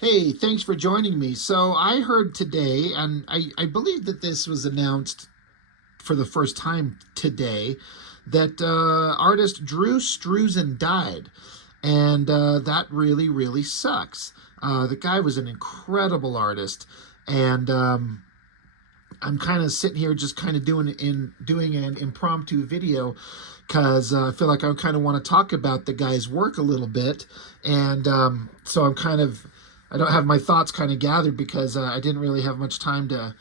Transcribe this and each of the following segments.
Hey, thanks for joining me. So I heard today, and I believe that this was announced for the first time today, that artist Drew Struzan died. And that really, really sucks. The guy was an incredible artist. And I'm kind of sitting here just kind of doing an impromptu video because I feel like I kind of want to talk about the guy's work a little bit, and so I don't have my thoughts kind of gathered because I didn't really have much time to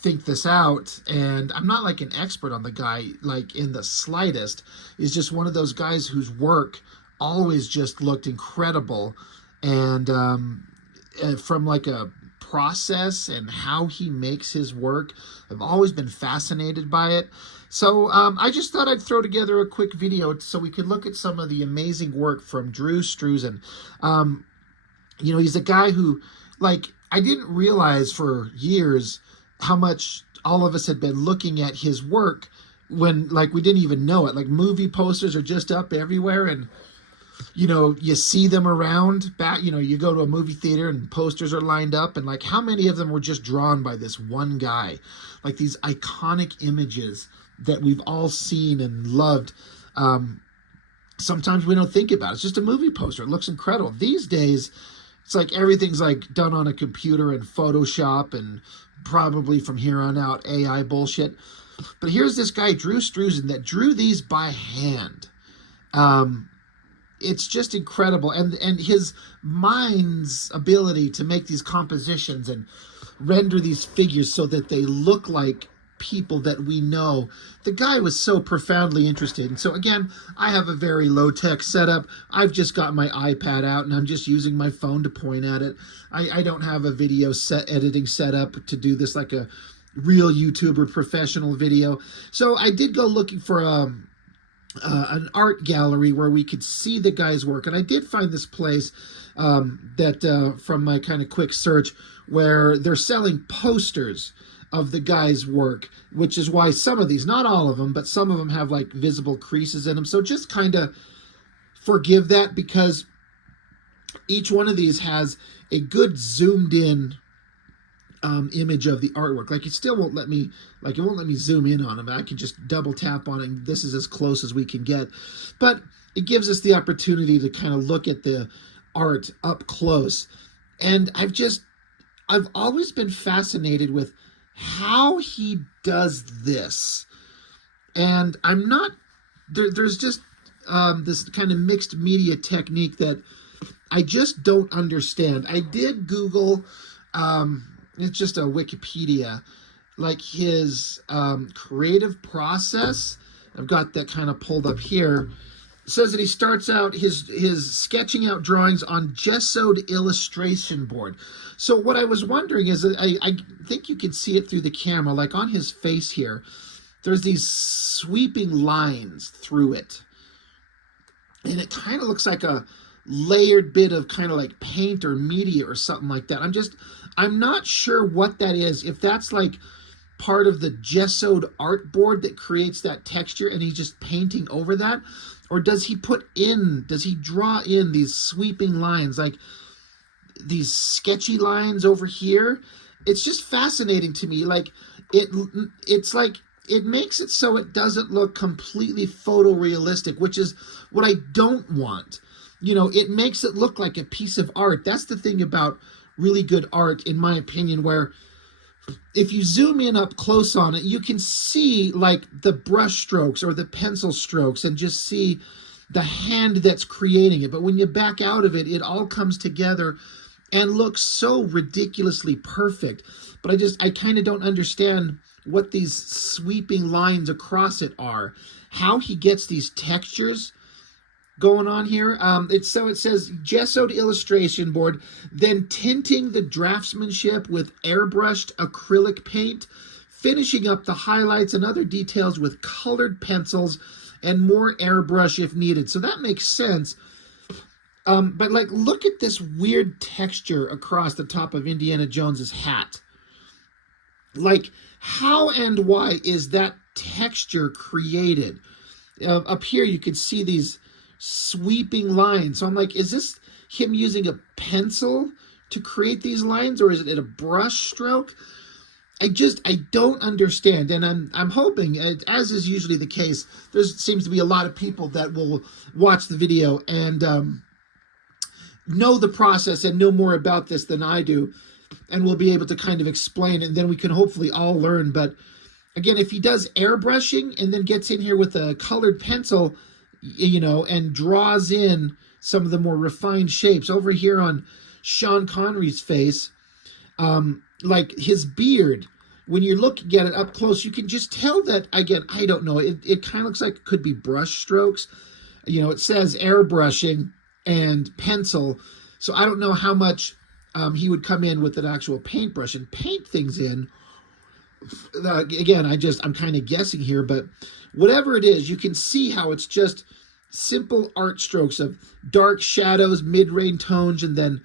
think this out, and I'm not like an expert on the guy like in the slightest. He's just one of those guys whose work always just looked incredible, and from like a process and how he makes his work, I've always been fascinated by it. So I just thought I'd throw together a quick video so we could look at some of the amazing work from Drew Struzan. He's a guy who, like, I didn't realize for years how much all of us had been looking at his work when, like, we didn't even know it. Like, movie posters are just up everywhere, and you see them around back, you go to a movie theater and posters are lined up, and like how many of them were just drawn by this one guy, like these iconic images that we've all seen and loved. Sometimes we don't think about it. It's just a movie poster. It looks incredible. These days, it's like everything's like done on a computer and Photoshop and probably from here on out AI bullshit. But here's this guy, Drew Struzan, that drew these by hand. It's just incredible, and his mind's ability to make these compositions and render these figures so that they look like people that we know. The guy was so profoundly interested. And so again, I have a very low-tech setup. I've just got my iPad out and I'm just using my phone to point at it. I don't have a video editing setup to do this like a real YouTuber professional video. So I did go looking for an art gallery where we could see the guy's work, and I did find this place that from my kind of quick search, where they're selling posters of the guy's work, which is why some of these, not all of them, but some of them have like visible creases in them. So just kind of forgive that, because each one of these has a good zoomed in image of the artwork. Like, it still won't let me, like, it won't let me zoom in on them. I can just double tap on it, and this is as close as we can get. But it gives us the opportunity to kind of look at the art up close. And I've always been fascinated with how he does this. And I'm not, there's just this kind of mixed media technique that I just don't understand. I did Google, it's just a Wikipedia, like his creative process. I've got that kind of pulled up here. It says that he starts out his sketching out drawings on gessoed illustration board. So what I was wondering is, I think you can see it through the camera, like on his face here, there's these sweeping lines through it. And it kind of looks like a layered bit of kind of like paint or media or something like that. I'm not sure what that is, if that's like part of the gessoed artboard that creates that texture and he's just painting over that, or does he draw in these sweeping lines, like these sketchy lines over here? It's just fascinating to me. Like, it's like it makes it so it doesn't look completely photorealistic, which is what I don't want. It makes it look like a piece of art. That's the thing about really good art, in my opinion, where if you zoom in up close on it, you can see like the brush strokes or the pencil strokes and just see the hand that's creating it. But when you back out of it, it all comes together and looks so ridiculously perfect. But I kind of don't understand what these sweeping lines across it are, how he gets these textures going on here. It says gessoed illustration board, then tinting the draftsmanship with airbrushed acrylic paint, finishing up the highlights and other details with colored pencils and more airbrush if needed. So that makes sense. But like, look at this weird texture across the top of Indiana Jones's hat. Like, how and why is that texture created? Up here you can see these sweeping lines. So I'm like, is this him using a pencil to create these lines, or is it a brush stroke? I don't understand, and I'm hoping, as is usually the case, there seems to be a lot of people that will watch the video and know the process and know more about this than I do, and will be able to kind of explain, and then we can hopefully all learn. But again, if he does airbrushing and then gets in here with a colored pencil, and draws in some of the more refined shapes over here on Sean Connery's face, like his beard, when you're looking at it up close, you can just tell that, again, I don't know, it kind of looks like it could be brush strokes. It says airbrushing and pencil, so I don't know how much he would come in with an actual paintbrush and paint things in. Again, I'm kind of guessing here, but whatever it is, you can see how it's just simple art strokes of dark shadows, mid-range tones, and then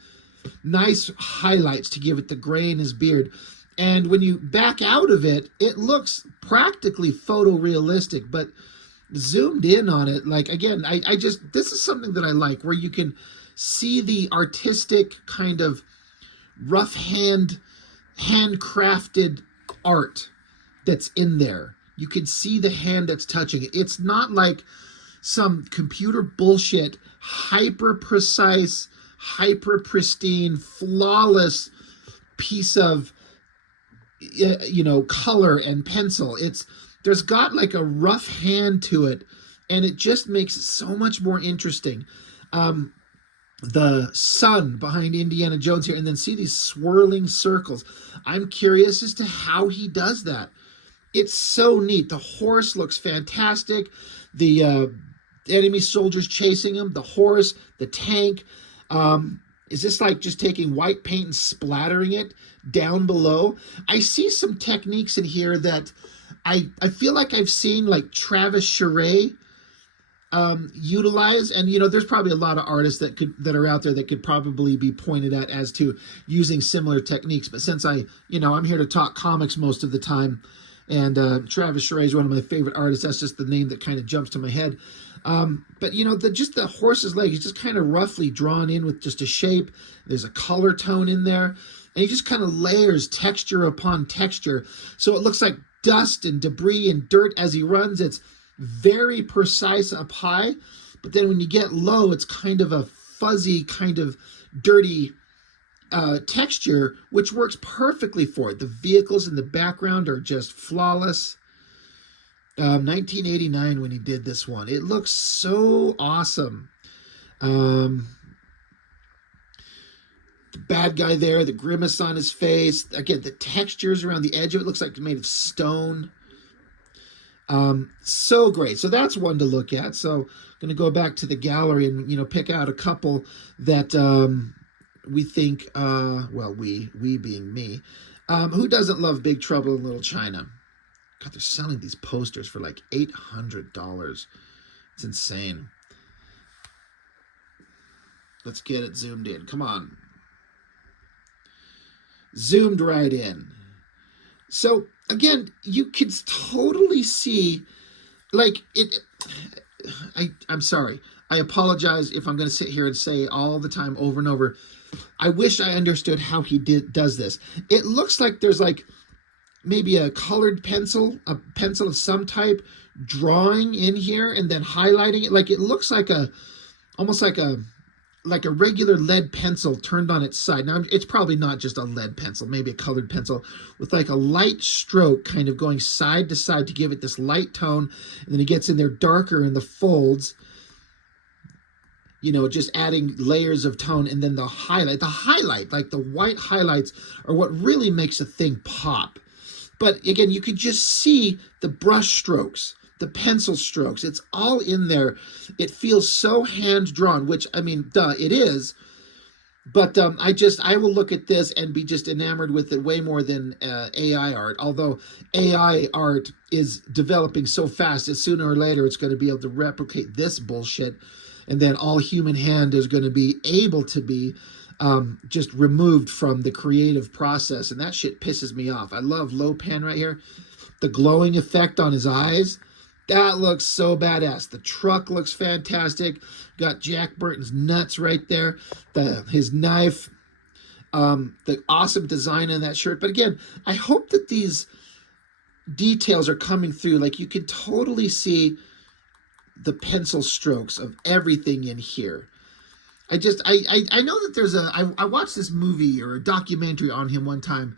nice highlights to give it the gray in his beard. And when you back out of it, it looks practically photorealistic, but zoomed in on it, like, again, this is something that I like, where you can see the artistic kind of rough handcrafted art that's in there. You can see the hand that's touching it. It's not like some computer bullshit, hyper precise, hyper pristine, flawless piece of color and pencil. There's got like a rough hand to it, and it just makes it so much more interesting. The sun behind Indiana Jones here, and then see these swirling circles. I'm curious as to how he does that. It's so neat. The horse looks fantastic. The enemy soldiers chasing him, the horse, the tank. Is this like just taking white paint and splattering it down below? I see some techniques in here that I feel like I've seen, like Travis Charest utilize, and there's probably a lot of artists that are out there that could probably be pointed at as to using similar techniques. But since I'm here to talk comics most of the time, and Travis Charest is one of my favorite artists, that's just the name that kind of jumps to my head. But just the horse's leg is just kind of roughly drawn in with just a shape. There's a color tone in there, and he just kind of layers texture upon texture, so it looks like dust and debris and dirt as he runs. It's very precise up high, but then when you get low, it's kind of a fuzzy, kind of dirty texture, which works perfectly for it. The vehicles in the background are just flawless. 1989 when he did this one. It looks so awesome. The bad guy there, the grimace on his face. Again, the textures around the edge of it looks like it's made of stone. So great. So that's one to look at. So I'm going to go back to the gallery and, pick out a couple that we think, we being me, who doesn't love Big Trouble in Little China? God, they're selling these posters for like $800. It's insane. Let's get it zoomed in. Come on. Zoomed right in. So again, you could totally see, like, I'm sorry. I apologize if I'm going to sit here and say all the time over and over, I wish I understood how he does this. It looks like there's like maybe a colored pencil, a pencil of some type, drawing in here and then highlighting it. Like it looks like almost like a regular lead pencil turned on its side. Now, it's probably not just a lead pencil, maybe a colored pencil with like a light stroke kind of going side to side to give it this light tone. And then it gets in there darker in the folds, just adding layers of tone. And then the highlight, like the white highlights are what really makes a thing pop. But again, you could just see the brush strokes, the pencil strokes. It's all in there. It feels so hand-drawn, which, I mean, duh, it is. But I will look at this and be just enamored with it way more than AI art. Although AI art is developing so fast that sooner or later it's going to be able to replicate this bullshit. And then all human hand is going to be able to be just removed from the creative process. And that shit pisses me off. I love Lopan right here. The glowing effect on his eyes. That looks so badass. The truck looks fantastic. Got Jack Burton's nuts right there. His knife. The awesome design in that shirt. But again, I hope that these details are coming through. Like you can totally see the pencil strokes of everything in here. I know that I watched this movie or a documentary on him one time.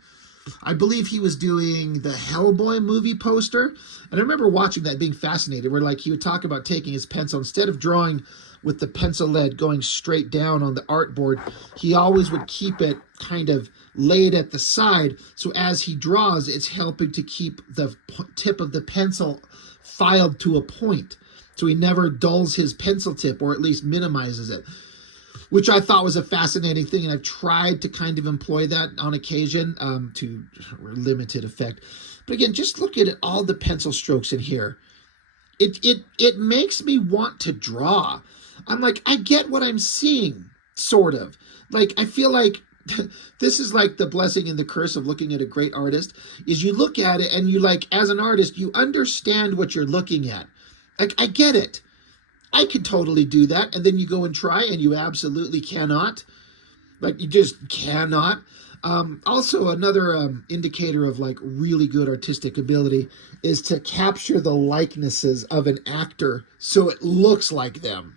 I believe he was doing the Hellboy movie poster. And I remember watching that, being fascinated, where like he would talk about taking his pencil, instead of drawing with the pencil lead going straight down on the artboard, he always would keep it kind of laid at the side. So as he draws, it's helping to keep the tip of the pencil filed to a point. So he never dulls his pencil tip, or at least minimizes it, which I thought was a fascinating thing. And I've tried to kind of employ that on occasion, to limited effect. But again, just look at it, all the pencil strokes in here. It makes me want to draw. I'm like, I get what I'm seeing, sort of. Like, I feel like this is like the blessing and the curse of looking at a great artist, is you look at it and you, like, as an artist, you understand what you're looking at. Like, I get it. I could totally do that. And then you go and try and you absolutely cannot. Like, you just cannot. Also, another indicator of like really good artistic ability is to capture the likenesses of an actor so it looks like them.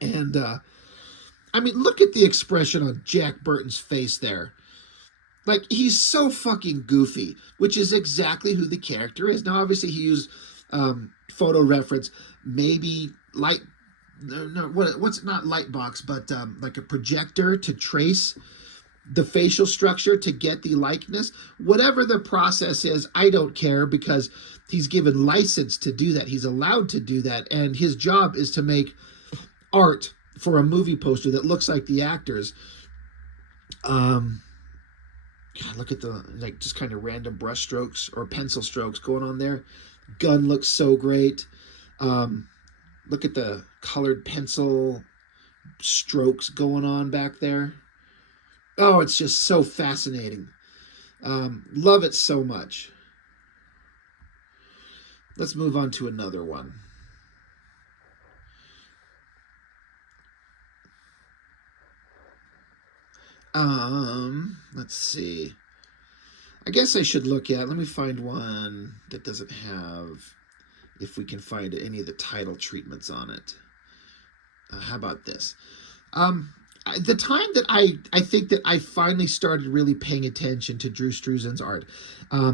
And I mean, look at the expression on Jack Burton's face there. Like, he's so fucking goofy, which is exactly who the character is. Now, obviously, he used photo reference, maybe light, no, what's not light box, but like a projector to trace the facial structure to get the likeness. Whatever the process is, I don't care, because he's given license to do that. He's allowed to do that, and his job is to make art for a movie poster that looks like the actors. God, look at the, like, just kind of random brush strokes or pencil strokes going on there. Gun looks so great. Look at the colored pencil strokes going on back there. Oh, it's just so fascinating. Love it so much. Let's move on to another one. Let's see. I guess I should look at, let me find one that doesn't have, if we can find any of the title treatments on it. How about this? The time that I think that I finally started really paying attention to Drew Struzan's art,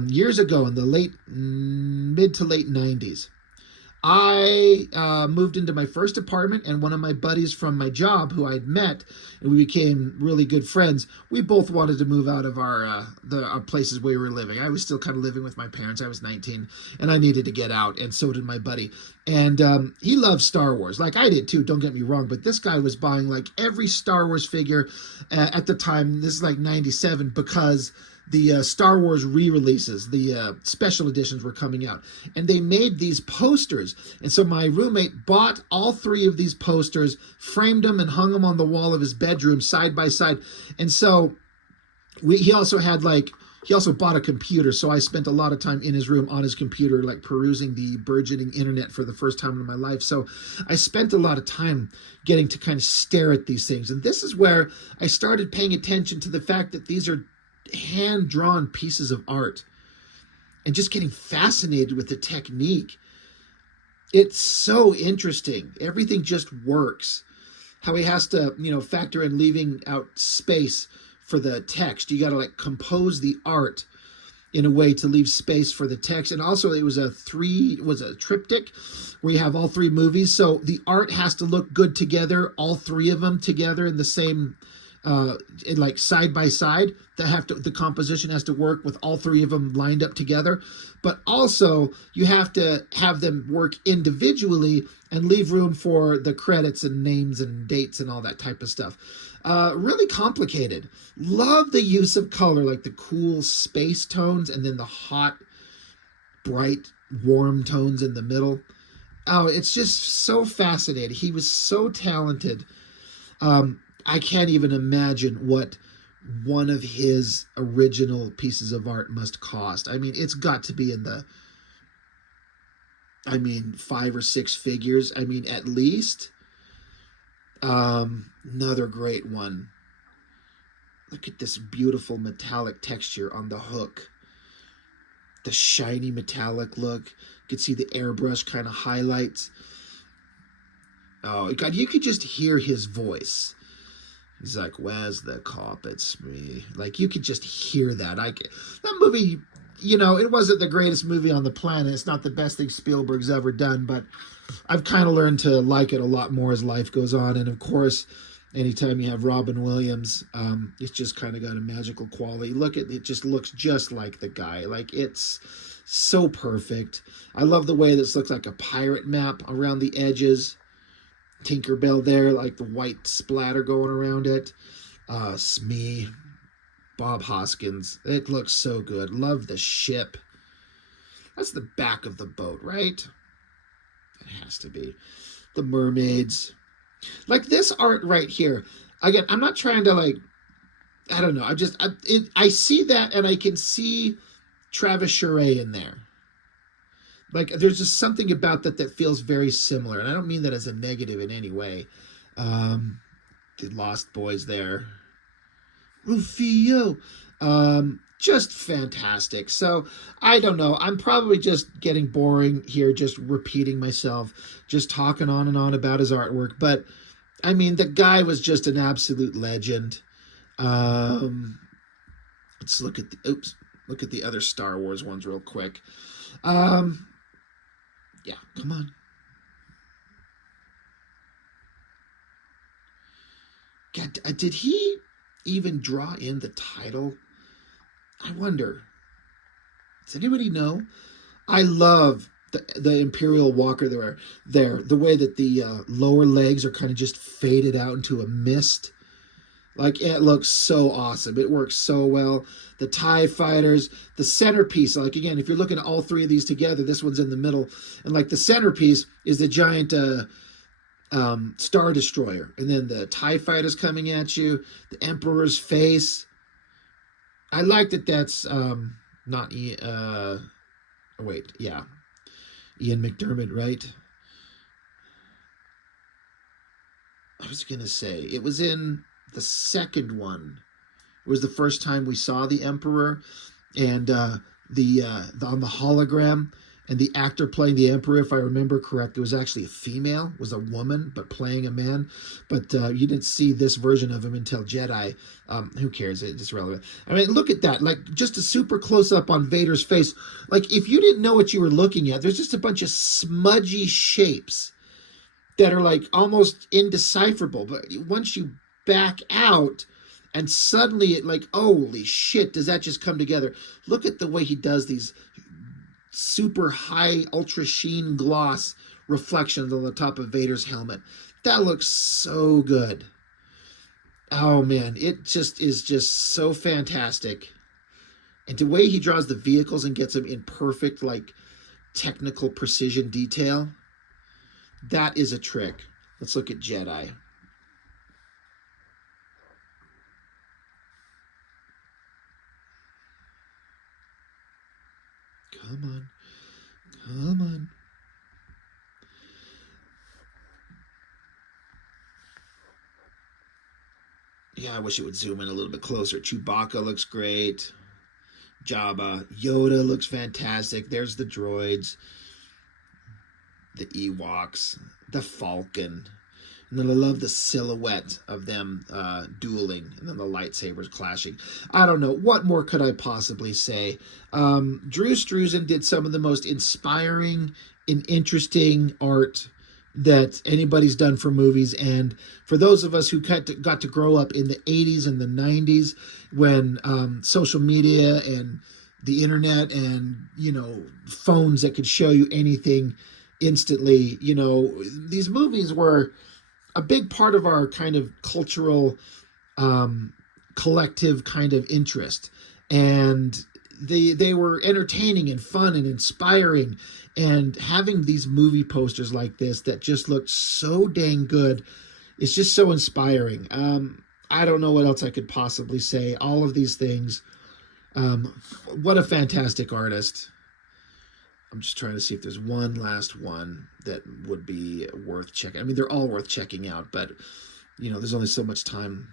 years ago in the mid to late 90s, I moved into my first apartment, and one of my buddies from my job, who I'd met, and we became really good friends, we both wanted to move out of our places where we were living. I was still kind of living with my parents. I was 19, and I needed to get out, and so did my buddy. And he loved Star Wars, like I did too, don't get me wrong, but this guy was buying like every Star Wars figure at the time. This is like 97, because the Star Wars re-releases, the special editions were coming out, and they made these posters. And so my roommate bought all three of these posters, framed them, and hung them on the wall of his bedroom side by side. And so he also bought a computer, so I spent a lot of time in his room on his computer, like perusing the burgeoning internet for the first time in my life. So I spent a lot of time getting to kind of stare at these things. And this is where I started paying attention to the fact that these are hand-drawn pieces of art, and just getting fascinated with the technique. It's so interesting. Everything just works. How he has to, factor in leaving out space for the text. You got to like compose the art in a way to leave space for the text. And also it was a triptych where you have all three movies. So the art has to look good together, all three of them together in the same like side by side. The composition has to work with all three of them lined up together, but also you have to have them work individually and leave room for the credits and names and dates and all that type of stuff. Really complicated. Love the use of color, like the cool space tones and then the hot, bright, warm tones in the middle. Oh, it's just so fascinating. He was so talented. I can't even imagine what one of his original pieces of art must cost. I mean, it's got to be in the, 5 or 6 figures. I mean, at least. Another great one. Look at this beautiful metallic texture on the hook. The shiny metallic look. You can see the airbrush kind of highlights. Oh, God, you could just hear his voice. He's like, where's the cop? It's me. Like, you could just hear that. That movie, it wasn't the greatest movie on the planet. It's not the best thing Spielberg's ever done, but I've kind of learned to like it a lot more as life goes on. And of course, anytime you have Robin Williams, it's just kind of got a magical quality. Look at it, just looks just like the guy. Like, it's so perfect. I love the way this looks like a pirate map around the edges. Tinkerbell there, like the white splatter going around it. Smee, Bob Hoskins. It looks so good. Love the ship. That's the back of the boat, right? It has to be. The mermaids. Like this art right here. Again, I'm not trying to I don't know. I see that and I can see Travis Charest in there. Like, there's just something about that feels very similar. And I don't mean that as a negative in any way. The Lost Boys there. Rufio. Just fantastic. So, I don't know. I'm probably just getting boring here, just repeating myself, just talking on and on about his artwork. But, I mean, the guy was just an absolute legend. Let's look at the other Star Wars ones real quick. Yeah, come on. God, did he even draw in the title? I wonder. Does anybody know? I love the Imperial Walker there. The way that the lower legs are kind of just faded out into a mist. Like, it looks so awesome. It works so well. The TIE fighters, the centerpiece. Like, again, if you're looking at all three of these together, this one's in the middle. And, like, the centerpiece is the giant Star Destroyer. And then the TIE fighters coming at you. The Emperor's face. I like that's not Ian McDermott, right? I was going to say, it was in the second one. It was the first time we saw the Emperor, and on the hologram, and the actor playing the Emperor, if I remember correct, it was actually a female, was a woman, but playing a man. But you didn't see this version of him until Jedi. Who cares? It's irrelevant. I mean, look at that. Like, just a super close-up on Vader's face. Like, if you didn't know what you were looking at, there's just a bunch of smudgy shapes that are, like, almost indecipherable. But once you back out, and suddenly it, like, holy shit, does that just come together? Look at the way he does these super high ultra sheen gloss reflections on the top of Vader's helmet. That looks so good. Oh man, it just is just so fantastic. And the way he draws the vehicles and gets them in perfect, like, technical precision detail, that is a trick. Let's look at Jedi. Come on. Come on. Yeah, I wish it would zoom in a little bit closer. Chewbacca looks great. Jabba. Yoda looks fantastic. There's the droids. The Ewoks. The Falcon. And then I love the silhouette of them dueling, and then the lightsabers clashing. I don't know. What more could I possibly say? Drew Struzan did some of the most inspiring and interesting art that anybody's done for movies. And for those of us who got to grow up in the 80s and the 90s, when social media and the internet and, phones that could show you anything instantly, these movies were a big part of our kind of cultural collective kind of interest. And they were entertaining and fun and inspiring, and having these movie posters like this that just look so dang good, it's just so inspiring. I don't know what else I could possibly say. All of these things. What a fantastic artist. I'm just trying to see if there's one last one that would be worth checking. I mean, they're all worth checking out, but, there's only so much time.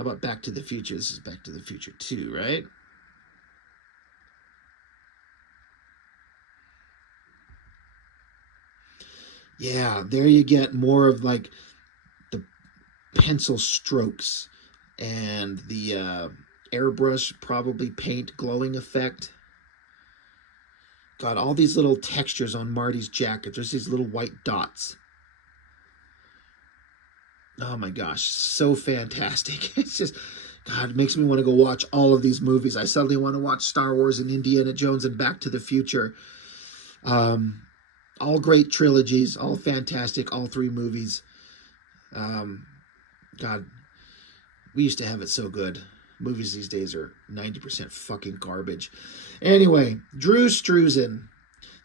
How about Back to the Future? This is Back to the Future 2, right? Yeah, there you get more of like the pencil strokes and the airbrush probably paint glowing effect. Got all these little textures on Marty's jacket. There's these little white dots. Oh my gosh, so fantastic. It's just, God, it makes me want to go watch all of these movies. I suddenly want to watch Star Wars and Indiana Jones and Back to the Future. Um, all great trilogies, all fantastic, all three movies. Um, God, we used to have it so good. Movies these days are 90% fucking garbage. Anyway, Drew Struzan.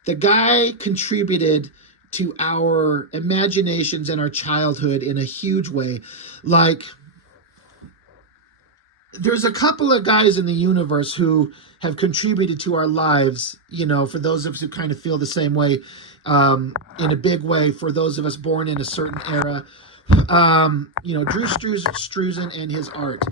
The guy contributed to our imaginations and our childhood in a huge way. Like, there's a couple of guys in the universe who have contributed to our lives, you know, for those of us who kind of feel the same way, in a big way, for those of us born in a certain era. You know, Drew Struzan and his art,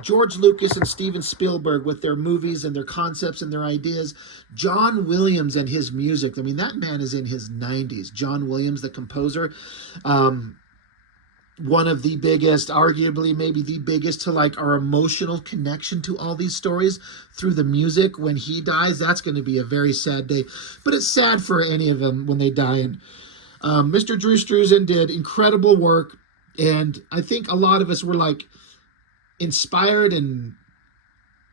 George Lucas and Steven Spielberg with their movies and their concepts and their ideas, John Williams and his music. I mean, that man is in his 90s. John Williams, the composer, one of the biggest, arguably maybe the biggest, to like our emotional connection to all these stories through the music. When he dies, that's going to be a very sad day, but it's sad for any of them when they die. And Mr. Drew Struzan did incredible work, and I think a lot of us were like inspired and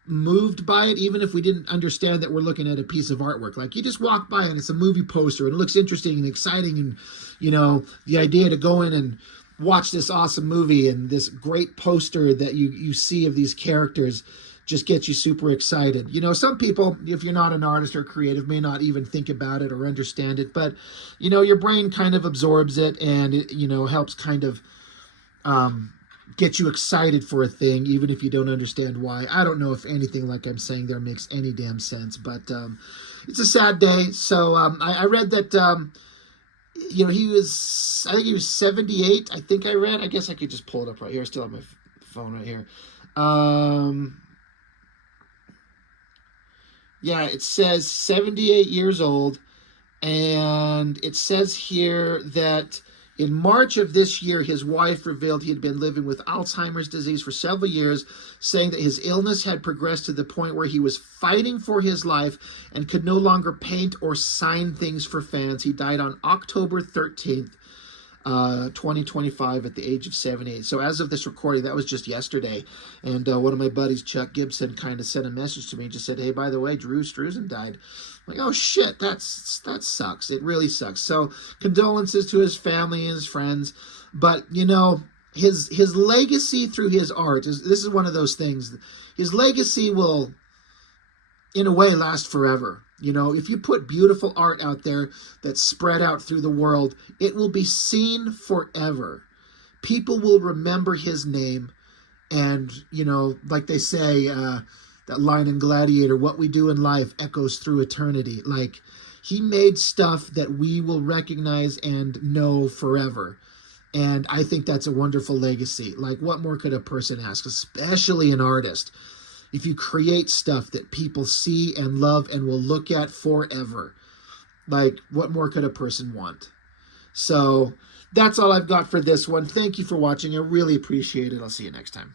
moved by it, even if we didn't understand that we're looking at a piece of artwork. Like, you just walk by and it's a movie poster and it looks interesting and exciting, and you know, the idea to go in and watch this awesome movie and this great poster that you see of these characters just gets you super excited. You know, some people, if you're not an artist or creative, may not even think about it or understand it, but you know, your brain kind of absorbs it, and it, you know, helps kind of get you excited for a thing, even if you don't understand why. I don't know if anything like I'm saying there makes any damn sense, but it's a sad day. So I read that you know, I think he was 78. I think I read. I guess I could just pull it up right here. I still have my phone right here. Yeah, it says 78 years old. And it says here that in March of this year, his wife revealed he had been living with Alzheimer's disease for several years, saying that his illness had progressed to the point where he was fighting for his life and could no longer paint or sign things for fans. He died on October 13th, 2025 at the age of 78. So as of this recording, that was just yesterday. And one of my buddies, Chuck Gibson, kind of sent a message to me and just said, hey, by the way, Drew Struzan died. I'm like, oh shit, that sucks. It really sucks. So condolences to his family and his friends. But you know, his legacy through his art this is one of those things. His legacy will, in a way, last forever. You know, if you put beautiful art out there that's spread out through the world, it will be seen forever. People will remember his name. And, you know, like they say, that line in Gladiator, what we do in life echoes through eternity. Like, he made stuff that we will recognize and know forever. And I think that's a wonderful legacy. Like, what more could a person ask, especially an artist? If you create stuff that people see and love and will look at forever, like, what more could a person want? So that's all I've got for this one. Thank you for watching. I really appreciate it. I'll see you next time.